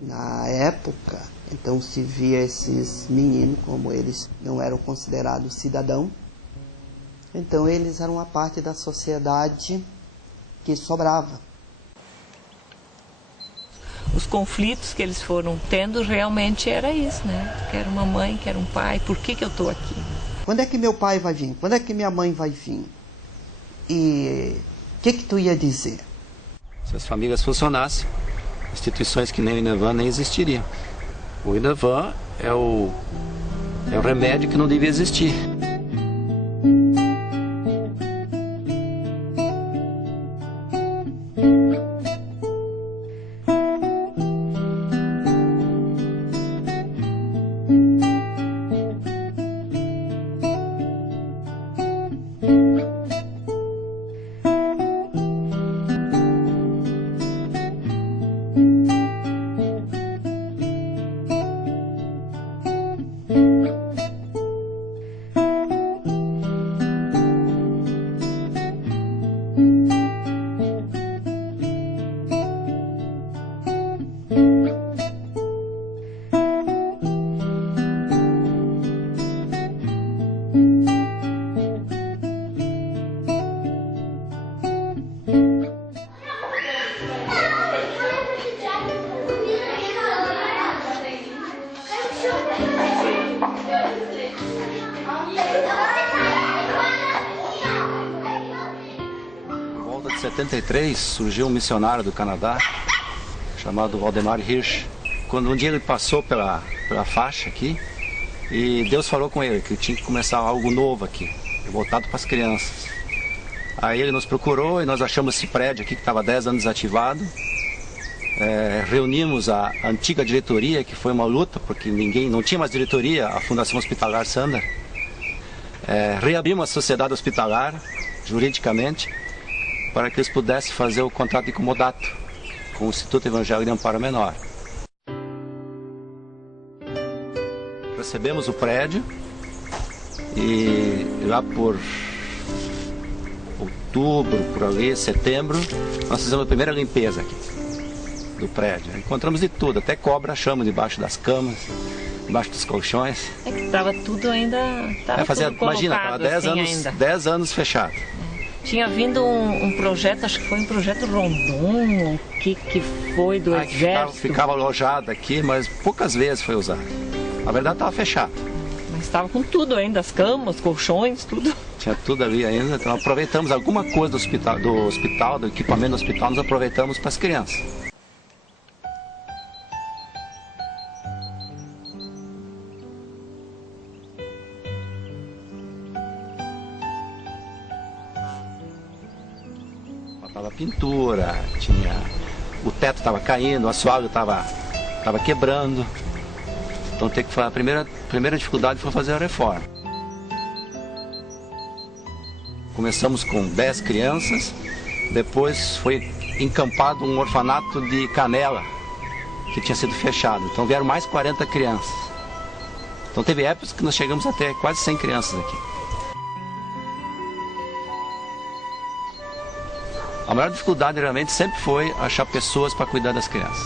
Na época, então se via esses meninos, como eles não eram considerados cidadãos, então eles eram uma parte da sociedade que sobrava. Os conflitos que eles foram tendo realmente era isso, né? Quero uma mãe, quero um pai, por que eu estou aqui? Quando é que meu pai vai vir? Quando é que minha mãe vai vir? E o que tu ia dizer? Se as famílias funcionassem, instituições que nem o INEVAN nem existiriam. O INEVAN é o remédio que não devia existir. Em 73 surgiu um missionário do Canadá chamado Valdemar Hirsch. Quando um dia ele passou pela faixa aqui e Deus falou com ele que tinha que começar algo novo aqui, voltado para as crianças. Aí ele nos procurou e nós achamos esse prédio aqui que estava 10 anos desativado. Reunimos a antiga diretoria, que foi uma luta porque não tinha mais diretoria, a Fundação Hospitalar Sander. Reabrimos a sociedade hospitalar juridicamente, para que eles pudessem fazer o contrato de comodato com o Instituto Evangélico de Amparo Menor. Recebemos o prédio e lá por outubro, por ali, setembro, nós fizemos a primeira limpeza aqui do prédio. Encontramos de tudo, até cobra achamos debaixo das camas, debaixo dos colchões. É que estava tudo ainda imagina, estava 10 anos fechado. Tinha vindo um projeto, acho que foi um projeto Rondon, que foi do Exército. Ficava alojado aqui, mas poucas vezes foi usado. Na verdade estava fechado. Mas estava com tudo ainda, as camas, colchões, tudo. Tinha tudo ali ainda, então aproveitamos alguma coisa do hospital, do equipamento do hospital, nós aproveitamos para as crianças. Faltava pintura, o teto estava caindo, o assoalho estava quebrando. Então a primeira dificuldade foi fazer a reforma. Começamos com 10 crianças, depois foi encampado um orfanato de Canela, que tinha sido fechado. Então vieram mais 40 crianças. Então teve épocas que nós chegamos até quase 100 crianças aqui. A maior dificuldade realmente sempre foi achar pessoas para cuidar das crianças.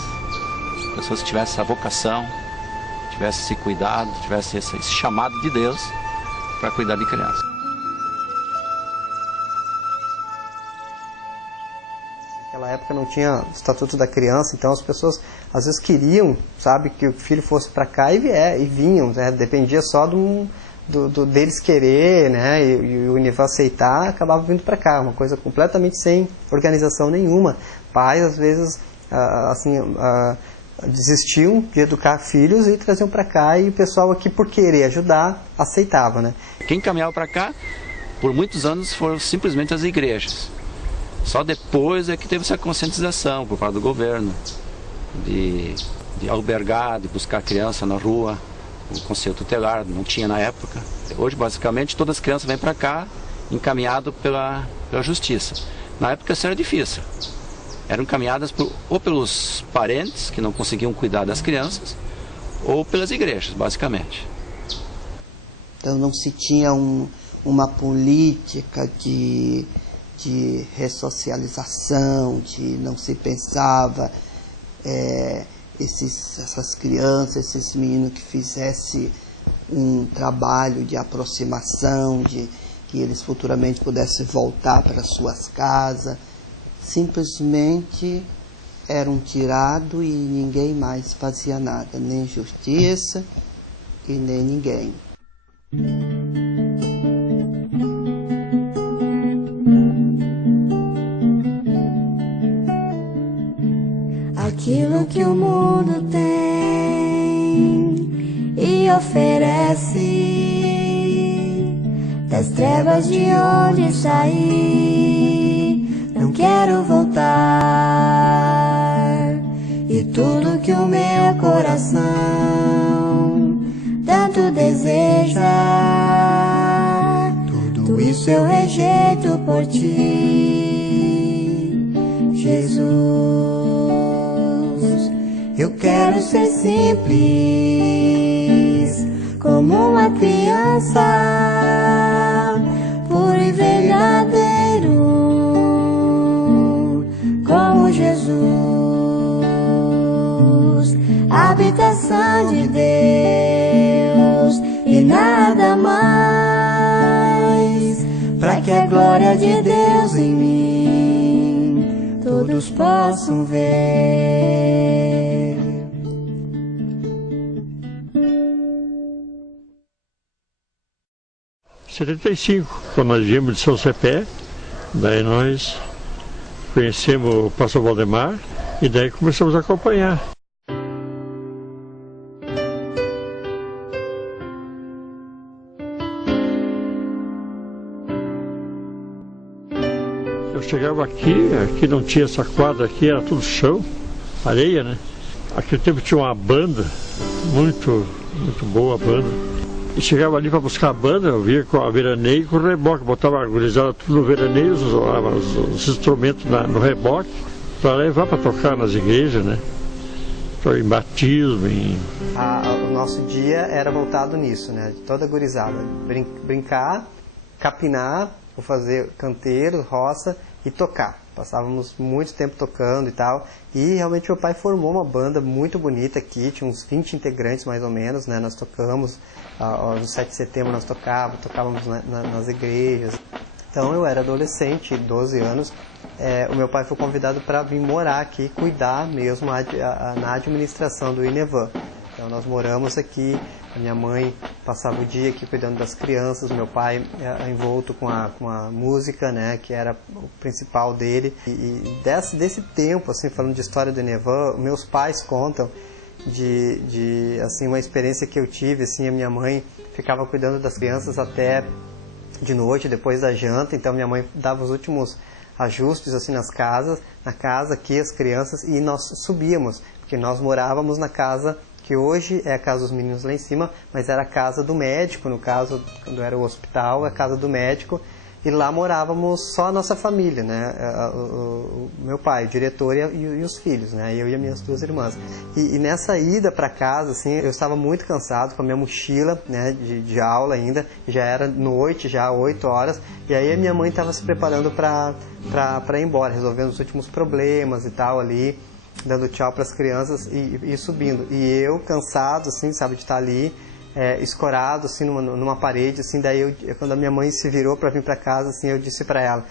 Pessoas que tivessem essa vocação, tivessem esse cuidado, tivessem esse chamado de Deus para cuidar de crianças. Naquela época não tinha Estatuto da Criança, então as pessoas às vezes queriam, sabe, que o filho fosse para cá e vinham, né? Dependia só deles querer, né, e o INEVAN aceitar, acabava vindo para cá, uma coisa completamente sem organização nenhuma. Pais às vezes desistiam de educar filhos e traziam para cá, e o pessoal aqui, por querer ajudar, aceitava, né? Quem caminhava para cá por muitos anos foram simplesmente as igrejas. Só depois é que teve essa conscientização por parte do governo de albergar, de buscar criança na rua. O conselho tutelar não tinha na época. Hoje, basicamente, todas as crianças vêm para cá encaminhado pela justiça. Na época isso era difícil. Eram encaminhadas ou pelos parentes, que não conseguiam cuidar das crianças, ou pelas igrejas, basicamente. Então não se tinha uma política de ressocialização, não se pensava essas crianças, esses meninos, que fizesse um trabalho de aproximação, de que eles futuramente pudessem voltar para suas casas. Simplesmente eram tirados e ninguém mais fazia nada, nem justiça e nem ninguém. Aquilo que o mundo tem e oferece, das trevas de onde saí, não quero voltar. E tudo que o meu coração tanto deseja, tudo isso eu rejeito por ti, Jesus. Eu quero ser simples, como uma criança, puro e verdadeiro, como Jesus. Habitação de Deus e nada mais, para que a glória de Deus em mim todos possam ver. 75, quando nós viemos de São Cepé, daí nós conhecemos o pastor Valdemar e daí começamos a acompanhar. Eu chegava aqui não tinha essa quadra aqui, era tudo chão, areia, né? Naquele tempo tinha uma banda, muito boa a banda. E chegava ali para buscar a banda, eu via com a veraneio e com o reboque, botava a gurizada tudo no veraneio, os instrumentos no reboque, para levar para tocar nas igrejas, né? Em batismo. O nosso dia era voltado nisso, né? De toda a gurizada. Brincar, capinar, ou fazer canteiro, roça e tocar. Passávamos muito tempo tocando e tal. E realmente meu pai formou uma banda muito bonita aqui, tinha uns 20 integrantes mais ou menos, né? Nós tocamos, no 7 de setembro nós tocávamos nas igrejas. Então eu era adolescente, 12 anos, o meu pai foi convidado para vir morar aqui, cuidar mesmo na administração do Inevan. Então nós moramos aqui, a minha mãe passava o dia aqui cuidando das crianças, meu pai envolto com a música, né, que era o principal dele. E desse tempo, assim, falando de história do Inevan, meus pais contam de assim, uma experiência que eu tive, assim, a minha mãe ficava cuidando das crianças até de noite, depois da janta, então minha mãe dava os últimos ajustes assim na casa aqui, as crianças, e nós subíamos, porque nós morávamos na casa que hoje é a casa dos meninos lá em cima, mas era a casa do médico, no caso, quando era o hospital, a casa do médico, e lá morávamos só a nossa família, né? O meu pai, o diretor e os filhos, né? Eu e as minhas duas irmãs. E nessa ida para casa, assim, eu estava muito cansado com a minha mochila, né, de aula ainda, já era noite, já 8 horas, e aí a minha mãe estava se preparando para ir embora, resolvendo os últimos problemas e tal ali, dando tchau para as crianças e subindo. E eu, cansado, assim, sabe, de estar ali, escorado, assim, numa parede, assim, daí quando a minha mãe se virou para vir para casa, assim, eu disse para ela,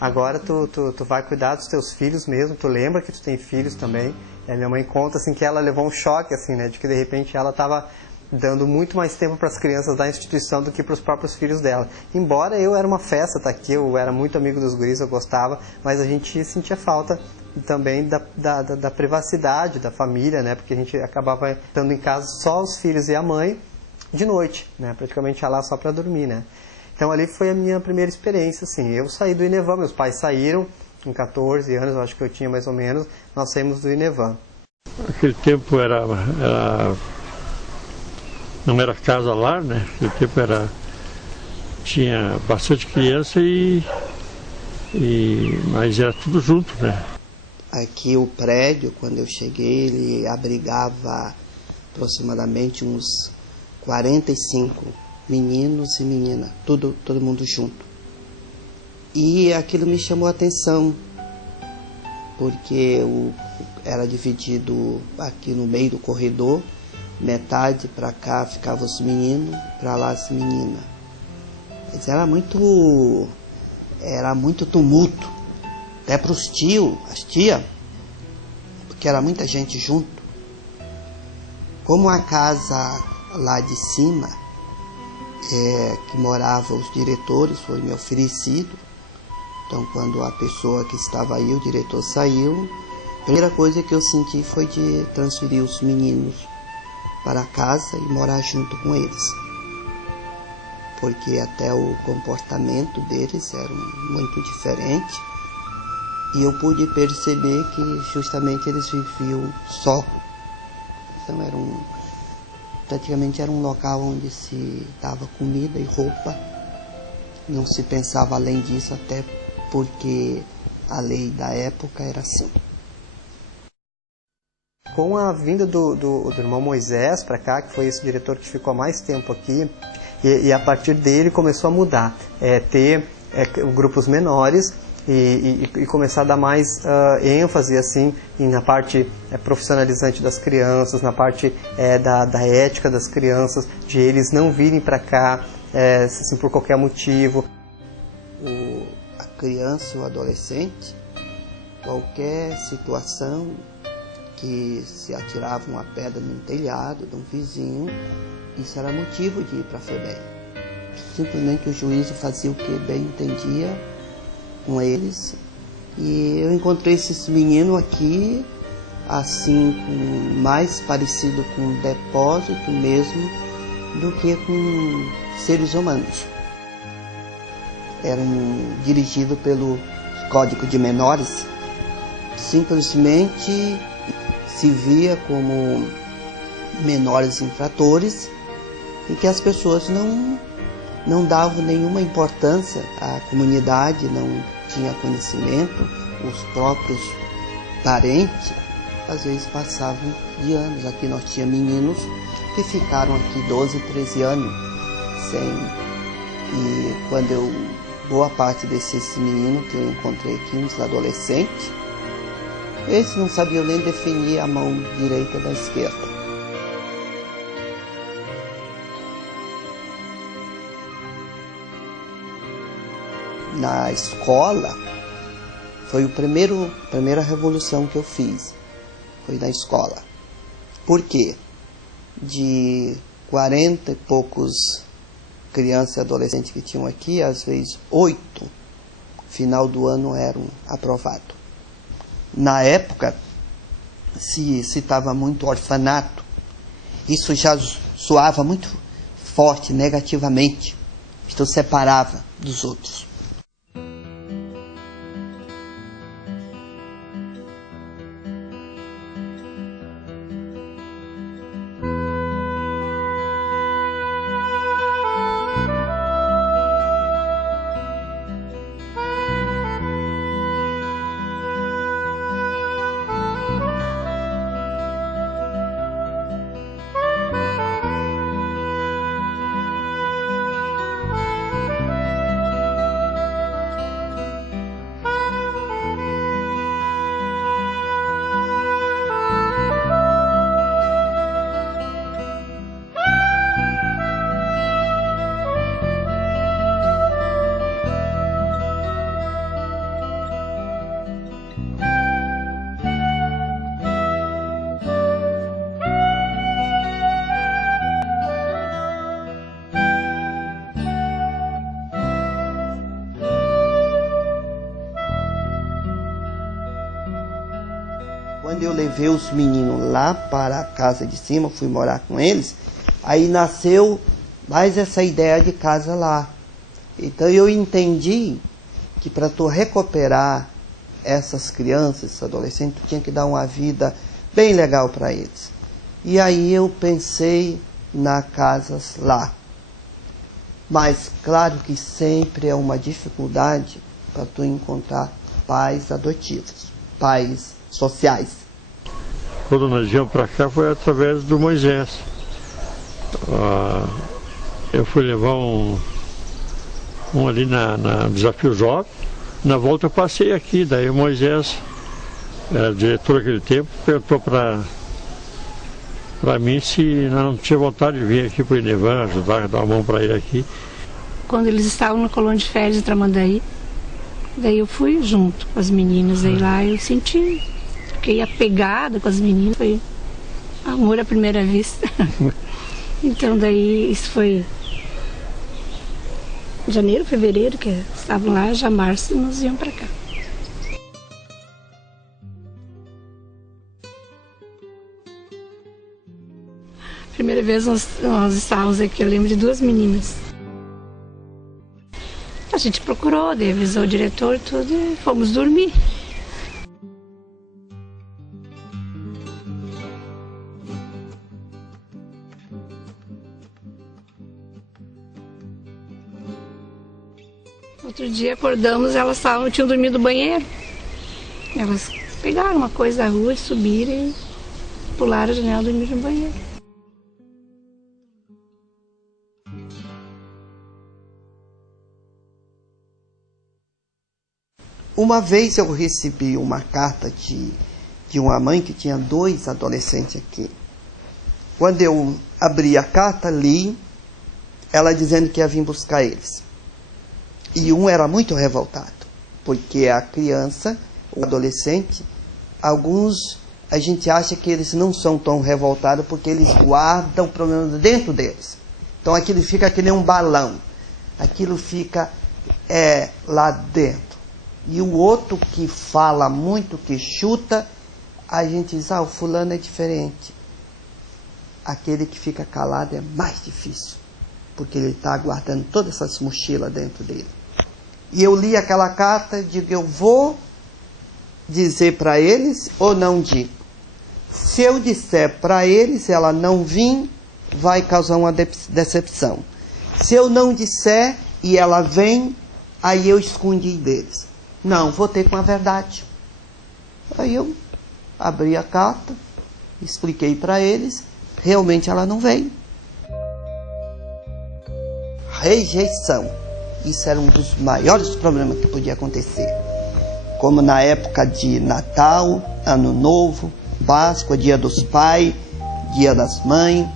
agora tu vai cuidar dos teus filhos mesmo, tu lembra que tu tem filhos também? E a minha mãe conta, assim, que ela levou um choque, assim, né, de que de repente ela estava dando muito mais tempo para as crianças da instituição do que para os próprios filhos dela. Embora eu era uma festa, tá aqui, eu era muito amigo dos guris, eu gostava, mas a gente sentia falta também da privacidade da família, né? Porque a gente acabava estando em casa só os filhos e a mãe de noite, né? Praticamente ia lá só para dormir, né? Então ali foi a minha primeira experiência, assim. Eu saí do Inevan, meus pais saíram com 14 anos, eu acho que eu tinha mais ou menos, nós saímos do Inevan. Aquele tempo não era casa-lar, né? Aquele tempo tinha bastante criança mas era tudo junto, né? Aqui o prédio, quando eu cheguei, ele abrigava aproximadamente uns 45 meninos e meninas, todo mundo junto. E aquilo me chamou a atenção, porque era dividido aqui no meio do corredor, metade para cá ficavam os meninos, para lá as meninas. Mas era muito tumulto, até para os tios, as tias, porque era muita gente junto. Como a casa lá de cima, que moravam os diretores, foi me oferecido. Então, quando a pessoa que estava aí, o diretor saiu, a primeira coisa que eu senti foi de transferir os meninos para casa e morar junto com eles. Porque até o comportamento deles era muito diferente. E eu pude perceber que justamente eles viviam só. Então praticamente era um local onde se dava comida e roupa. Não se pensava além disso, até porque a lei da época era assim. Com a vinda do irmão Moisés para cá, que foi esse diretor que ficou há mais tempo aqui, e a partir dele começou a mudar, ter grupos menores e começar a dar mais ênfase assim na parte profissionalizante das crianças, na parte da ética das crianças, de eles não virem para cá assim, por qualquer motivo. A criança ou adolescente, qualquer situação que se atirava uma pedra num telhado de um vizinho, isso era motivo de ir para a FEBEM. Simplesmente o juízo fazia o que bem entendia com eles. E eu encontrei esses meninos aqui, assim, mais parecido com um depósito mesmo do que com seres humanos. Eram dirigidos pelo Código de Menores, simplesmente se via como menores infratores e que as pessoas não davam nenhuma importância, a comunidade não tinha conhecimento, os próprios parentes às vezes passavam de anos. Aqui nós tínhamos meninos que ficaram aqui 12, 13 anos e quando boa parte desses meninos que eu encontrei aqui, uns adolescentes, eles não sabiam nem definir a mão direita da esquerda. Na escola, foi a primeira revolução que eu fiz, foi na escola. Por quê? De 40 e poucos crianças e adolescentes que tinham aqui, às vezes 8, final do ano eram aprovados. Na época, se citava muito orfanato, isso já soava muito forte, negativamente, então separava dos outros. Quando eu levei os meninos lá para a casa de cima, fui morar com eles, aí nasceu mais essa ideia de casa lá. Então eu entendi que para tu recuperar essas crianças, esses adolescentes, tu tinha que dar uma vida bem legal para eles. E aí eu pensei na casas lá. Mas claro que sempre é uma dificuldade para tu encontrar pais adotivos, pais sociais. Quando nós viemos para cá foi através do Moisés. Eu fui levar um ali na Desafio Jovem, na volta eu passei aqui, daí o Moisés era diretor naquele tempo, perguntou para mim se nós não tinha vontade de vir aqui para o Inevan, ajudar, dar uma mão para ele aqui. Quando eles estavam na colônia de férias de Tramandaí, daí eu fui junto com as meninas, aí lá eu senti, fiquei apegada com as meninas, foi amor à primeira vista. Então daí isso foi janeiro, fevereiro, que estavam lá, já março nós íamos para cá. Primeira vez nós estávamos aqui, eu lembro de 2 meninas. A gente procurou, daí avisou o diretor, tudo, e fomos dormir. Outro dia acordamos, elas tinham dormido no banheiro. Elas pegaram uma coisa da rua, subiram e pularam a janela e dormiram no banheiro. Uma vez eu recebi uma carta de uma mãe que tinha 2 adolescentes aqui. Quando eu abri a carta, li ela dizendo que ia vir buscar eles. E um era muito revoltado, porque a criança, o adolescente, alguns a gente acha que eles não são tão revoltados porque eles guardam o problema dentro deles. Então aquilo fica que nem um balão, aquilo fica lá dentro. E o outro que fala muito, que chuta, a gente diz, o fulano é diferente. Aquele que fica calado é mais difícil, porque ele está guardando todas essas mochilas dentro dele. E eu li aquela carta, digo, eu vou dizer para eles ou não digo? Se eu disser para eles, ela não vir, vai causar uma decepção. Se eu não disser e ela vem, aí eu escondi deles. Não, vou ter com a verdade. Aí eu abri a carta, expliquei para eles, realmente ela não veio. Rejeição. Isso era um dos maiores problemas que podia acontecer. Como na época de Natal, Ano Novo, Páscoa, Dia dos Pais, Dia das Mães,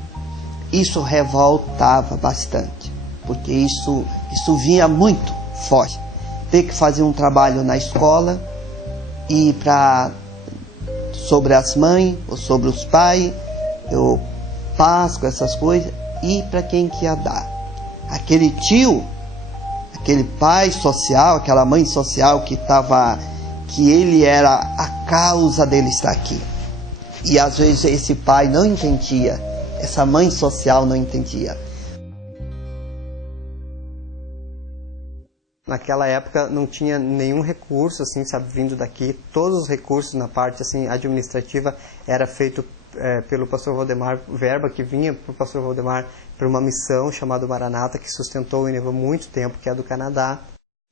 isso revoltava bastante, porque isso vinha muito forte. Ter que fazer um trabalho na escola e sobre as mães ou sobre os pais, ou Páscoa, essas coisas, e para quem que ia dar. Aquele tio, aquele pai social, aquela mãe social que ele era a causa dele estar aqui. E às vezes esse pai não entendia, essa mãe social não entendia. Naquela época não tinha nenhum recurso, assim, sabe, vindo daqui. Todos os recursos na parte, assim, administrativa era feito pelo pastor Valdemar, verba que vinha para o pastor Valdemar para uma missão chamada Maranata, que sustentou o Inevan muito tempo, que é do Canadá.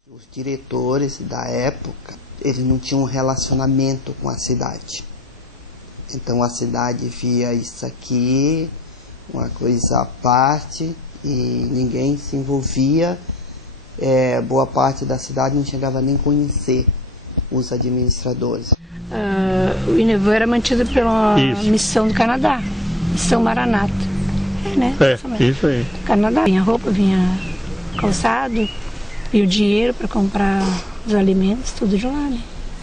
Os diretores da época, eles não tinham um relacionamento com a cidade. Então a cidade via isso aqui, uma coisa à parte, e ninguém se envolvia. Boa parte da cidade não chegava nem a conhecer os administradores. O Inevan era mantido pela missão do Canadá, missão Maranata. Né? Isso aí. Canadá. Vinha roupa, vinha calçado, e o dinheiro para comprar os alimentos, tudo de lá, né?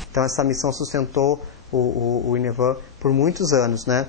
Então essa missão sustentou o Inevan por muitos anos, né?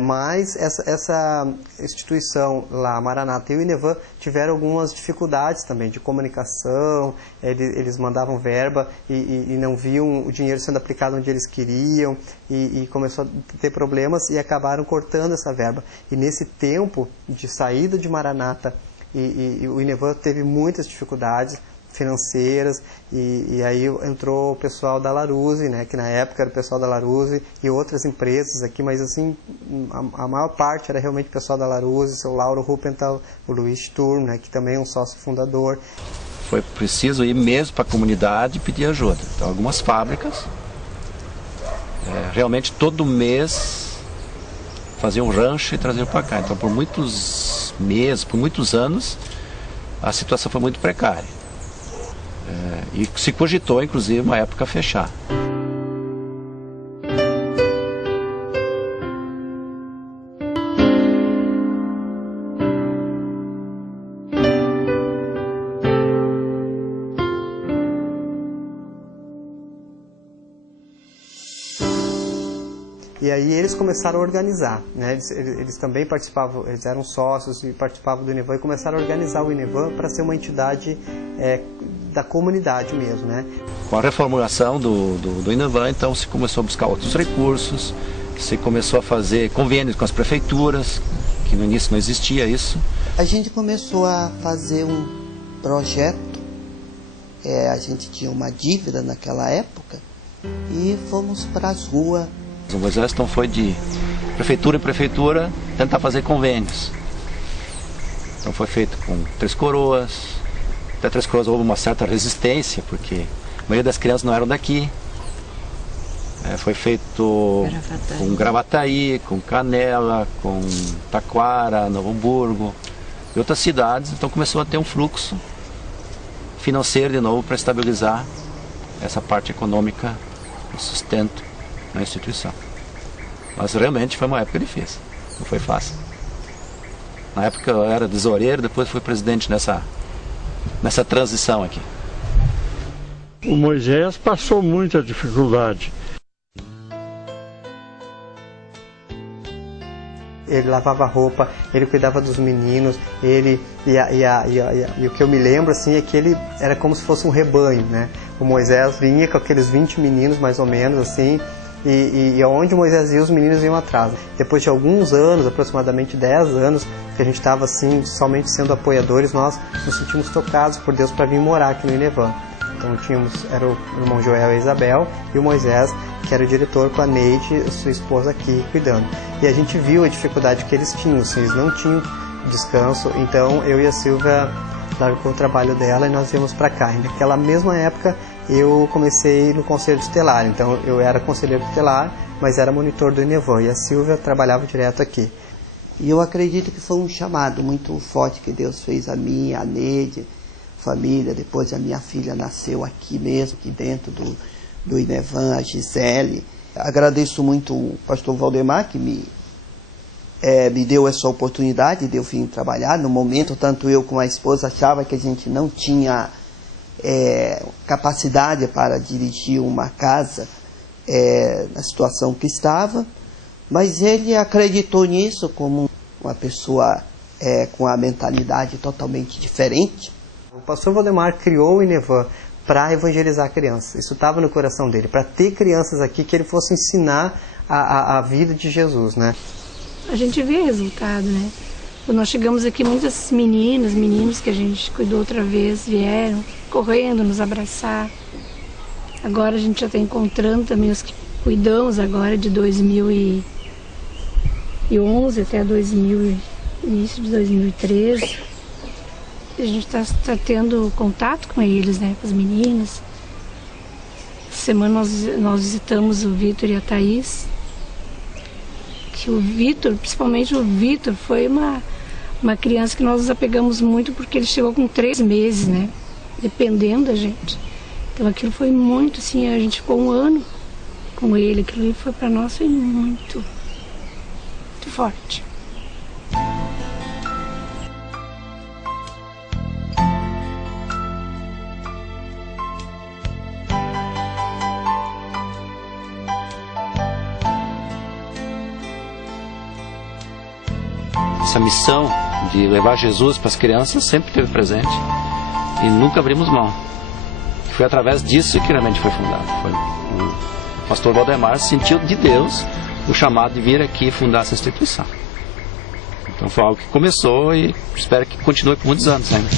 Mas essa instituição lá, Maranata e o Inevan, tiveram algumas dificuldades também de comunicação. Eles mandavam verba e não viam o dinheiro sendo aplicado onde eles queriam, e começou a ter problemas e acabaram cortando essa verba. E nesse tempo de saída de Maranata, o Inevan teve muitas dificuldades financeiras, e aí entrou o pessoal da Laruse, né, que na época era o pessoal da Laruse e outras empresas aqui, mas assim, a maior parte era realmente o pessoal da Laruse, o seu Lauro Ruppenthal, o Luiz Sturm, né, que também é um sócio fundador. Foi preciso ir mesmo para a comunidade e pedir ajuda. Então, algumas fábricas, realmente todo mês faziam um rancho e traziam para cá. Então, por muitos meses, por muitos anos, a situação foi muito precária. E se cogitou, inclusive, uma época fechar. E aí eles começaram a organizar, né? Eles também participavam, eles eram sócios e participavam do Inevan e começaram a organizar o Inevan para ser uma entidade da comunidade mesmo, né? Com a reformulação do Inevan, então se começou a buscar outros recursos, se começou a fazer convênios com as prefeituras, que no início não existia isso. A gente começou a fazer um projeto, a gente tinha uma dívida naquela época e fomos para as ruas. O Moisés então foi de prefeitura em prefeitura tentar fazer convênios. Então foi feito com Três Coroas. Até Três Coroas houve uma certa resistência, porque a maioria das crianças não eram daqui. Foi feito com Gravataí, com Canela, com Taquara, Novo Hamburgo e outras cidades. Então começou a ter um fluxo financeiro de novo para estabilizar essa parte econômica, o sustento na instituição. Mas realmente foi uma época difícil, não foi fácil. Na época eu era tesoureiro, depois fui presidente nessa transição aqui. O Moisés passou muita dificuldade. Ele lavava roupa, ele cuidava dos meninos, e o que eu me lembro assim é que ele era como se fosse um rebanho, né? O Moisés vinha com aqueles 20 meninos mais ou menos assim, e onde o Moisés ia, os meninos iam atrás. Depois de alguns anos, aproximadamente 10 anos, que a gente estava assim, somente sendo apoiadores, nós nos sentimos tocados por Deus para vir morar aqui no Inevan. Então era o irmão Joel e a Isabel, e o Moisés, que era o diretor, com a Neide, sua esposa, aqui cuidando. E a gente viu a dificuldade que eles tinham, assim, eles não tinham descanso, então eu e a Silvia largou o trabalho dela e nós viemos para cá. E naquela mesma época eu comecei no Conselho Tutelar, então eu era conselheiro tutelar, mas era monitor do Inevan, e a Silvia trabalhava direto aqui. E eu acredito que foi um chamado muito forte que Deus fez a mim, a Neide, família. Depois a minha filha nasceu aqui mesmo, aqui dentro do Inevan, a Gisele. Agradeço muito o pastor Valdemar, que me deu essa oportunidade de eu vir trabalhar. No momento, tanto eu como a esposa achava que a gente não tinha capacidade para dirigir uma casa na situação que estava, mas ele acreditou nisso como uma pessoa com a mentalidade totalmente diferente. O pastor Valdemar criou o Inevan para evangelizar crianças. Isso estava no coração dele, para ter crianças aqui que ele fosse ensinar a vida de Jesus, né? A gente vê resultado, né? Quando nós chegamos aqui, muitas meninos que a gente cuidou outra vez, vieram correndo nos abraçar. Agora a gente já está encontrando também os que cuidamos agora de 2011 até início de 2013. A gente está tendo contato com eles, né, com as meninas. Essa semana nós visitamos o Vitor e a Thaís. Que o Vitor, principalmente o Vitor, foi uma criança que nós nos apegamos muito, porque ele chegou com 3 meses, né, dependendo da gente. Então aquilo foi muito, assim, a gente ficou 1 ano com ele. Aquilo foi para nós foi muito forte. Essa missão de levar Jesus para as crianças sempre esteve presente e nunca abrimos mão. Foi através disso que realmente foi fundado. O pastor Valdemar sentiu de Deus o chamado de vir aqui fundar essa instituição. Então foi algo que começou e espero que continue por muitos anos ainda.